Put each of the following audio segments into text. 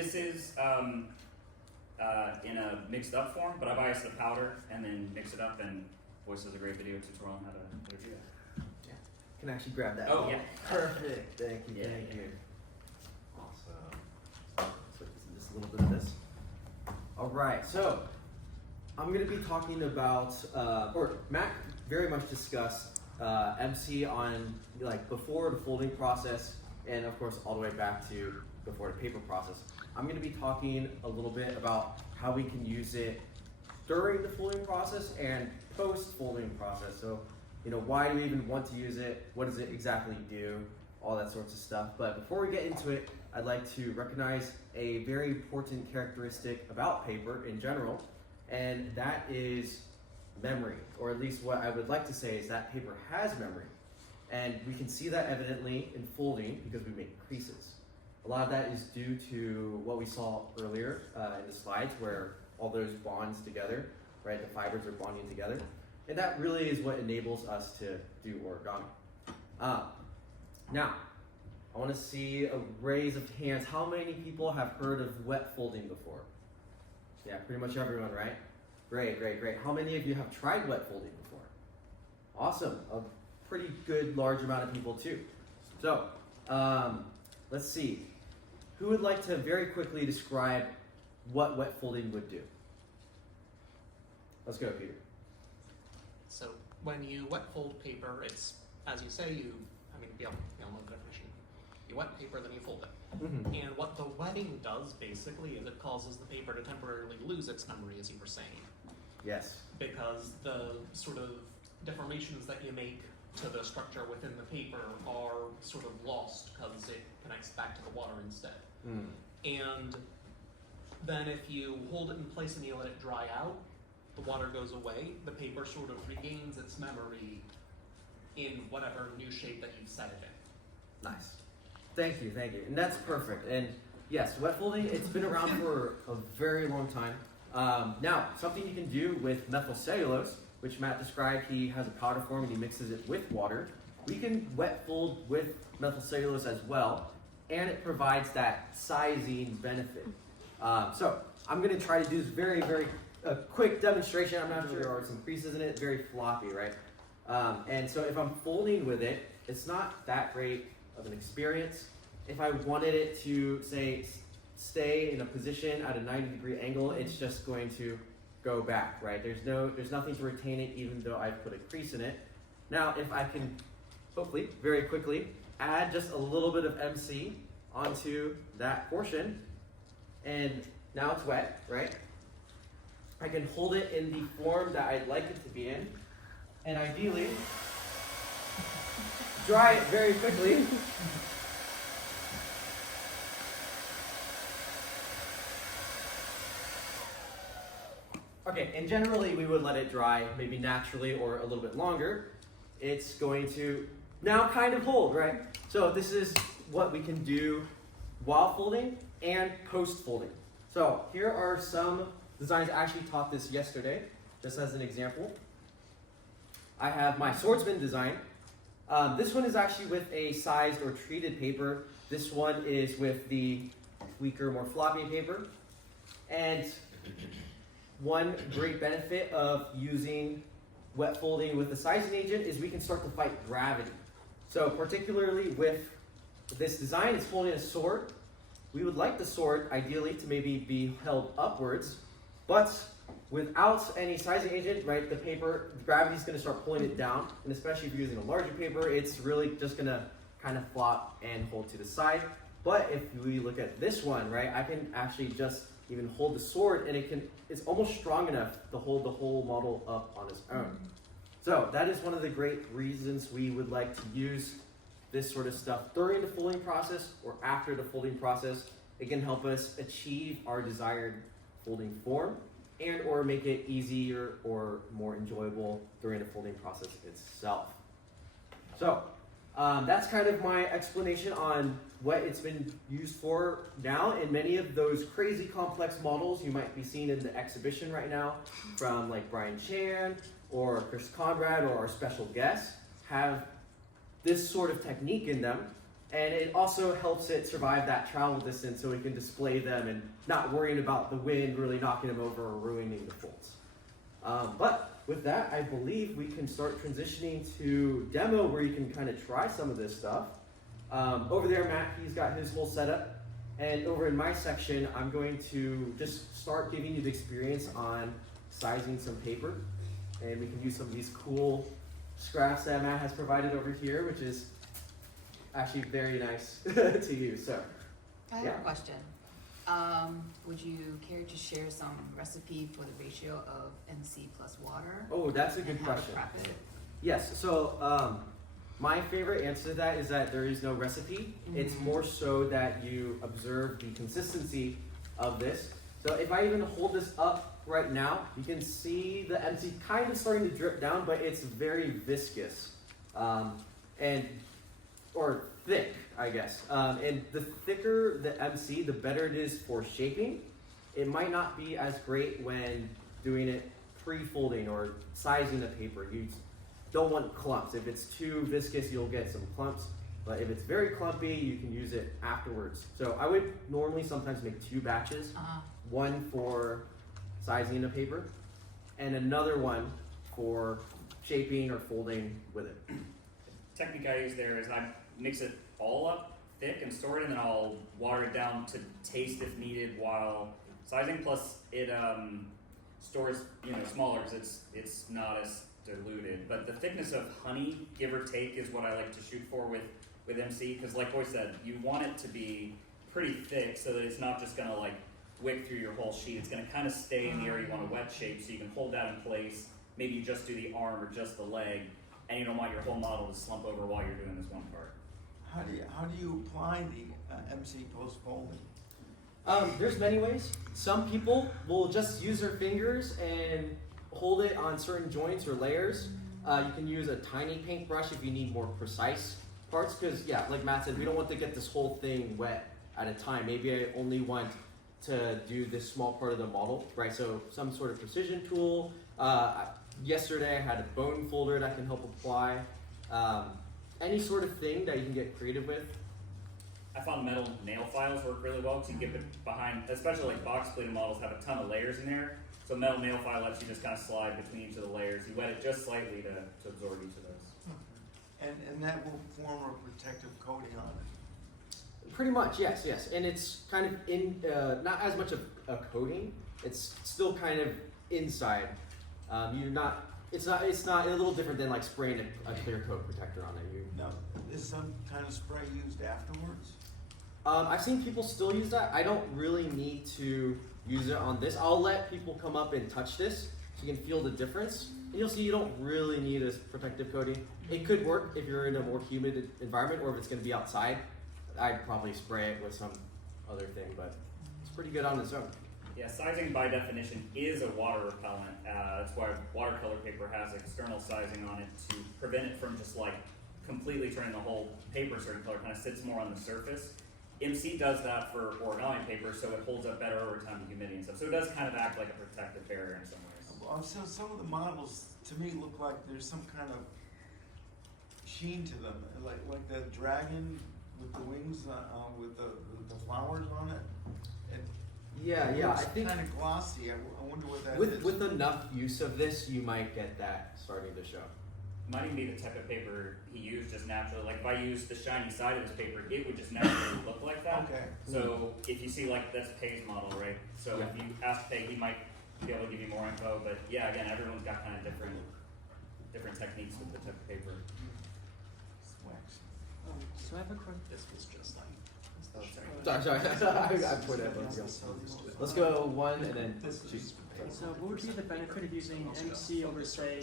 This is in a mixed up form, but I buy us the powder and then mix it up, and Voice does a great video tutorial on how to do that. Yeah. Can actually grab that. Oh, yeah. Perfect. Thank you. Yeah, Thank yeah. you. Awesome. So just a little bit of this. All right. So I'm going to be talking about, or Matt very much discussed MC on like before the folding process, and of course all the way back to before the paper process. I'm going to be talking a little bit about how we can use it during the folding process and post-folding process. So, you know, why do we even want to use it? What does it exactly do? All that sorts of stuff. But before we get into it, I'd like to recognize a very important characteristic about paper in general, and that is memory, or at least what I would like to say is that paper has memory. And we can see that evidently in folding because we make creases. A lot of that is due to what we saw earlier in the slides where all those bonds together, right? The fibers are bonding together. And that really is what enables us to do origami. Now, I want to see a raise of hands. How many people have heard of wet folding before? Yeah, pretty much everyone, right? Great, great, great. How many of you have tried wet folding before? Awesome. A pretty good large amount of people too. So, let's see. Who would like to very quickly describe what wet folding would do? Let's go, Peter. So when you wet fold paper, it's, as you say, we all know the definition. You wet paper, then you fold it. Mm-hmm. And what the wetting does, basically, is it causes the paper to temporarily lose its memory, as you were saying. Yes. Because the sort of deformations that you make to the structure within the paper are sort of lost because it connects back to the water instead. Mm. And then if you hold it in place and you let it dry out, the water goes away, the paper sort of regains its memory in whatever new shape that you've set it in. Nice. Thank you, thank you. And that's perfect. And yes, wet folding, it's been around for a very long time. Now, something you can do with methyl cellulose, which Matt described, he has a powder form and he mixes it with water. We can wet fold with methyl cellulose as well, and it provides that sizing benefit. So I'm going to try to do this very, very quick demonstration. I'm not sure there are some creases in it, very floppy, right? And so if I'm folding with it, it's not that great of an experience. If I wanted it to, say, stay in a position at a 90-degree angle, it's just going to go back, right? There's nothing to retain it, even though I've put a crease in it. Now, if I can, hopefully, very quickly, add just a little bit of MC onto that portion, and now it's wet, right? I can hold it in the form that I'd like it to be in, and ideally, dry it very quickly. Okay, and generally we would let it dry maybe naturally or a little bit longer. It's going to now kind of hold, right? So this is what we can do while folding and post folding. So here are some designs. I actually taught this yesterday, just as an example. I have my swordsman design. This one is actually with a sized or treated paper. This one is with the weaker, more floppy paper. And one great benefit of using wet folding with a sizing agent is we can start to fight gravity. So particularly with this design, it's holding a sword. We would like the sword ideally to maybe be held upwards, but without any sizing agent, right, the gravity is going to start pulling it down, and especially if you're using a larger paper, it's really just going to kind of flop and hold to the side. But if we look at this one, right, I can actually just even hold the sword, and it's almost strong enough to hold the whole model up on its own. So that is one of the great reasons we would like to use this sort of stuff during the folding process or after the folding process. It can help us achieve our desired folding form and or make it easier or more enjoyable during the folding process itself. So that's kind of my explanation on what it's been used for now. In many of those crazy complex models you might be seeing in the exhibition right now from like Brian Chan or Chris Conrad or our special guests have this sort of technique in them. And it also helps it survive that travel distance so we can display them and not worrying about the wind really knocking them over or ruining the folds. But with that, I believe we can start transitioning to demo where you can kind of try some of this stuff. Over there, Matt, he's got his whole setup. And over in my section, I'm going to just start giving you the experience on sizing some paper. And we can use some of these cool scraps that Matt has provided over here, which is actually very nice to use. So, I have yeah. a question. Would you care to share some recipe for the ratio of MC plus water? Oh, that's a good and how to question. prep it? Yes, so my favorite answer to that is that there is no recipe. It's more so that you observe the consistency of this. So if I even hold this up right now, you can see the MC kind of starting to drip down, but it's very viscous or thick, I guess. And the thicker the MC, the better it is for shaping. It might not be as great when doing it pre-folding or sizing the paper. You don't want clumps. If it's too viscous, you'll get some clumps. But if it's very clumpy, you can use it afterwards. So I would normally sometimes make 2 batches. One for sizing the paper, and another one for shaping or folding with it. Technique I use there is I mix it all up thick and store it, and then I'll water it down to taste if needed while sizing. Plus, it stores smaller because it's not as diluted. But the thickness of honey, give or take, is what I like to shoot for with MC, because like Boy said, you want it to be pretty thick so that it's not just gonna like wick through your whole sheet. It's gonna kind of stay in the area you want to wet shape, so you can hold that in place. Maybe you just do the arm or just the leg, and you don't want your whole model to slump over while you're doing this one part. How do you apply the MC post folding? There's many ways. Some people will just use their fingers and hold it on certain joints or layers. You can use a tiny paintbrush if you need more precise parts, because yeah, like Matt said, we don't want to get this whole thing wet at a time. Maybe I only want to do this small part of the model, right? So some sort of precision tool. Yesterday I had a bone folder that can help apply. Any sort of thing that you can get creative with. I found metal nail files work really well because you get it behind, especially like box pleated models have a ton of layers in there. So metal nail file lets you just kind of slide between each of the layers. You wet it just slightly to absorb each of those. And that will form a protective coating on it. Pretty much, yes. And it's kind of in, not as much of a coating. It's still kind of inside. It's not a little different than like spraying a clear coat protector on it. Now, is some kind of spray used afterwards? I've seen people still use that. I don't really need to use it on this. I'll let people come up and touch this so you can feel the difference. And you'll see you don't really need a protective coating. It could work if you're in a more humid environment or if it's going to be outside. I'd probably spray it with some other thing, but it's pretty good on its own. Yeah, sizing by definition is a water repellent. That's why watercolor paper has external sizing on it to prevent it from just like completely turning the whole paper a certain color, kind of sits more on the surface. MC does that for origami paper, so it holds up better over time to humidity and stuff. So it does kind of act like a protective barrier in some ways. So some of the models to me look like there's some kind of sheen to them, like the dragon with the wings, with the flowers on it. Yeah, I think kind of glossy. I wonder what that is. with enough use of this, you might get that starting to show. Might even be the type of paper he used just naturally. Like if I used the shiny side of this paper, it would just naturally look like that. Okay. So if you see like that's Pay's model, right? So Yeah. if you ask Pay, he might be able to give you more info. But yeah, again, everyone's got kind of different techniques with the type of paper. Wax. So I have a question. This was just like. Oh, sorry. Sorry, I put it. Let's go one and then two. So what would be the benefit of using MC over, say,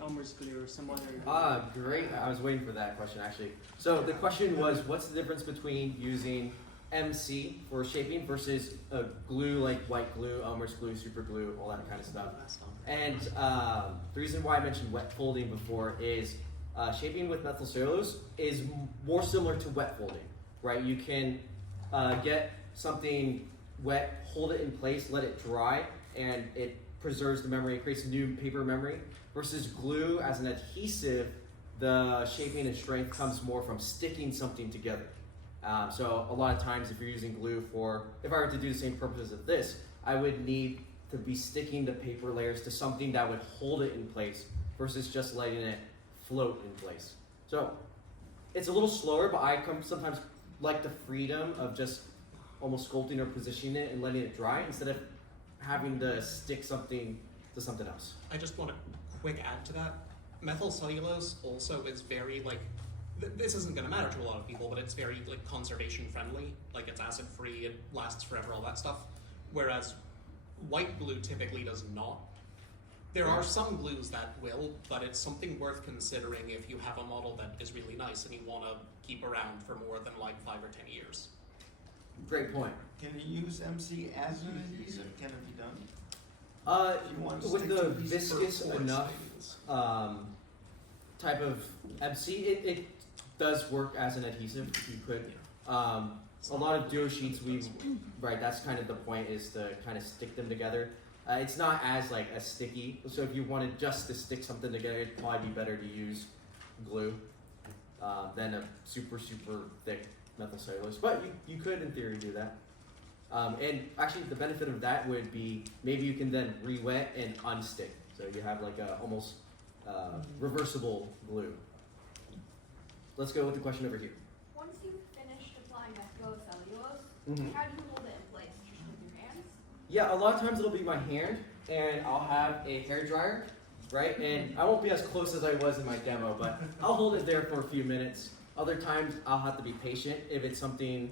Elmer's glue or some other? Great. I was waiting for that question actually. So the question was, what's the difference between using MC for shaping versus a glue like white glue, Elmer's glue, super glue, all that kind of stuff. And the reason why I mentioned wet folding before is shaping with methyl cellulose is more similar to wet folding, right? You can get something wet, hold it in place, let it dry, and it preserves the memory, it creates new paper memory. Versus glue as an adhesive, the shaping and strength comes more from sticking something together. So a lot of times, if you're using glue if I were to do the same purpose as this, I would need to be sticking the paper layers to something that would hold it in place versus just letting it float in place. So it's a little slower, but I sometimes like the freedom of just almost sculpting or positioning it and letting it dry instead of having to stick something to something else. I just want to quick add to that. Methyl cellulose also is very this isn't going to matter to a lot of people, but it's very conservation friendly. Like it's acid free, it lasts forever, all that stuff. Whereas white glue typically does not. There are some glues that will, but it's something worth considering if you have a model that is really nice and you want to keep around for more than 5 or 10 years. Great point. Can you use MC as an adhesive? Can it be done? If you want to With stick the to a piece of viscous force enough things. type of MC, it does work as an adhesive. You could. A lot of duo sheets, that's kind of the point, is to kind of stick them together. It's not as sticky, so if you wanted just to stick something together, it'd probably be better to use glue than a super thick methyl cellulose. But you could, in theory, do that. And actually, the benefit of that would be maybe you can then re-wet and unstick, so you have a almost reversible glue. Let's go with the question over here. Once you've finished applying methyl cellulose, Mhm. how do you hold it in place? Just with your hands? Yeah, a lot of times it'll be my hand, and I'll have a hair dryer, right? And I won't be as close as I was in my demo, but I'll hold it there for a few minutes. Other times I'll have to be patient if it's something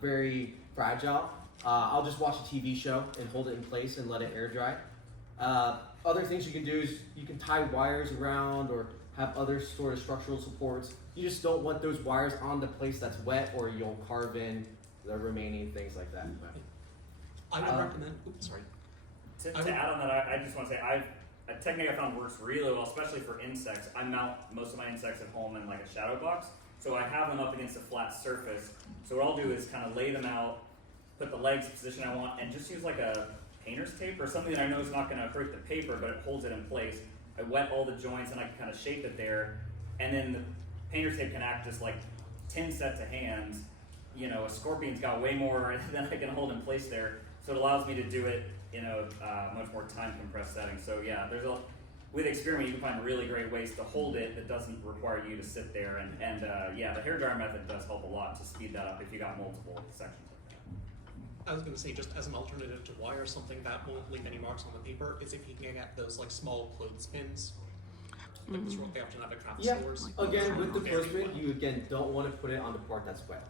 very fragile. I'll just watch a TV show and hold it in place and let it air dry. Other things you can do is you can tie wires around or have other sort of structural supports. You just don't want those wires on the place that's wet, or you'll carve in the remaining things like that. I would recommend. Oops, sorry. To add on that, I just want to say a technique I found works really well, especially for insects. I mount most of my insects at home in a shadow box, so I have them up against a flat surface. So what I'll do is kind of lay them out, put the legs in the position I want, and just use a painter's tape or something that I know is not going to hurt the paper, but it holds it in place. I wet all the joints and I can kind of shape it there, and then the painter's tape can act just like 10 sets of hands. A scorpion's got way more than I can hold in place there, so it allows me to do it in a much more time compressed setting. So yeah, with experiment you can find really great ways to hold it that doesn't require you to sit there, and yeah, the hairdryer method does help a lot to speed that up if you got multiple sections like that. I was going to say, just as an alternative to wire, something that won't leave any marks on the paper is if you can get those small clothespins. They often have at craft stores. Again, with the clothespin, you don't want to put it on the part that's wet.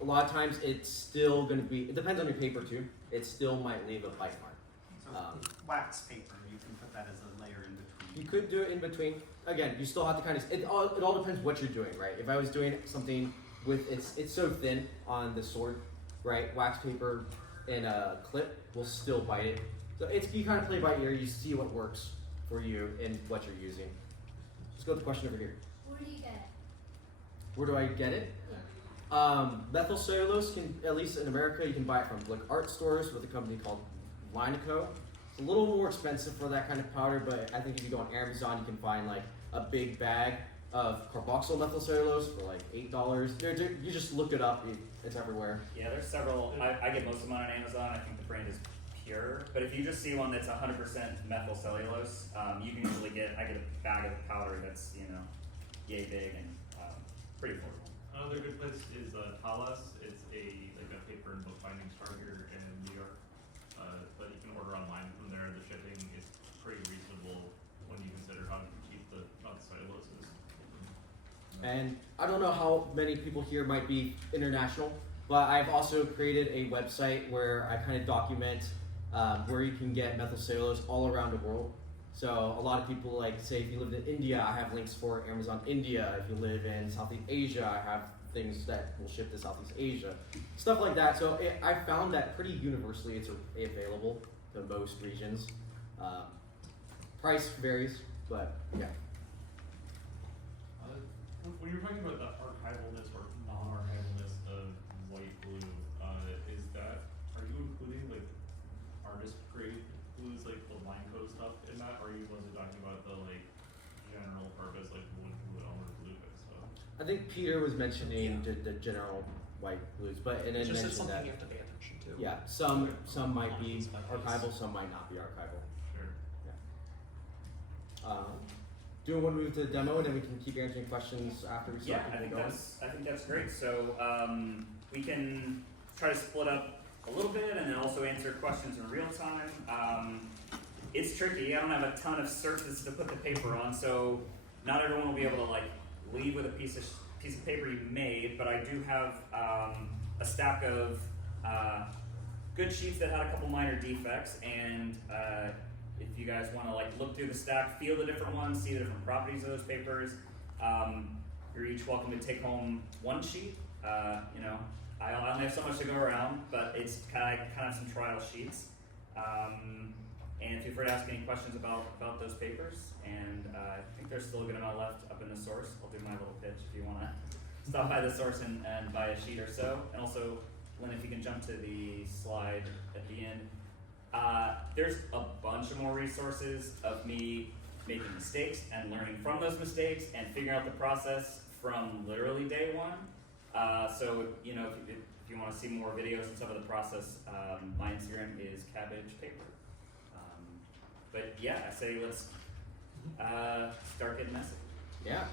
A lot of times it's still going to be, it depends on your paper too, it still might leave a bite mark. So wax paper, you can put that as a layer in between. You could do it in between. Again, you still have to kind of, it all depends what you're doing, right? If I was doing something with, it's so thin on the sword, right? Wax paper and a clip will still bite it. So you kind of play by ear, you see what works for you and what you're using. Let's go with the question over here. Where do you get it? Where do I get it? Methyl cellulose at least in America, you can buy it from art stores with a company called Lineco. It's a little more expensive for that kind of powder, but I think if you go on Amazon, you can find a big bag of carboxyl methyl cellulose for $8. You just look it up; it's everywhere. Yeah, there's several. I get most of mine on Amazon. I think the brand is Pure, but if you just see one that's 100% methyl cellulose, you can usually I get a bag of powder that's yay big and pretty affordable. Another good place is Talas. It's a paper and book binding store here in New York, but you can order online from there. The shipping is pretty reasonable when you consider how cheap the cellulose is. And I don't know how many people here might be international, but I've also created a website where I kind of document where you can get methyl cellulose all around the world. So a lot of people say if you live in India, I have links for Amazon India. If you live in Southeast Asia, I have things that will ship to Southeast Asia. Stuff like that. So I found that pretty universally it's available to most regions. Price varies, but yeah. When you're talking about the archivalness or non-archivalness of white glue, are you including artist grade glues like the Lineco stuff in that, or are you mostly talking about the general purpose wood glue, Elmer glue type stuff? I think Peter was mentioning the general white blues, but and then It's just mentioned something that you have to pay attention to. yeah, some might be Piece by piece. archival, some might not be archival. Sure. Do we want to move to the demo, and then we can keep answering questions after we start Yeah, people going? I think that's great. So we can try to split up a little bit and then also answer questions in real time. It's tricky. I don't have a ton of surface to put the paper on, so not everyone will be able to like leave with a piece of paper you made. But I do have a stack of good sheets that had a couple minor defects, and if you guys want to like look through the stack, feel the different ones, see the different properties of those papers, you're each welcome to take home one sheet. You know, I only have so much to go around, but it's kind of some trial sheets. And feel free to ask any questions about those papers. And I think there's still a good amount left up in the source. I'll do my little pitch if you want to stop by the source and buy a sheet or so. And also, Lynn, if you can jump to the slide at the end. There's a bunch of more resources of me making mistakes and learning from those mistakes and figuring out the process from literally day one. So, you know, if you want to see more videos and some of the process, my Instagram is Cabbage Paper. But yeah, I say let's start getting messy. Yeah.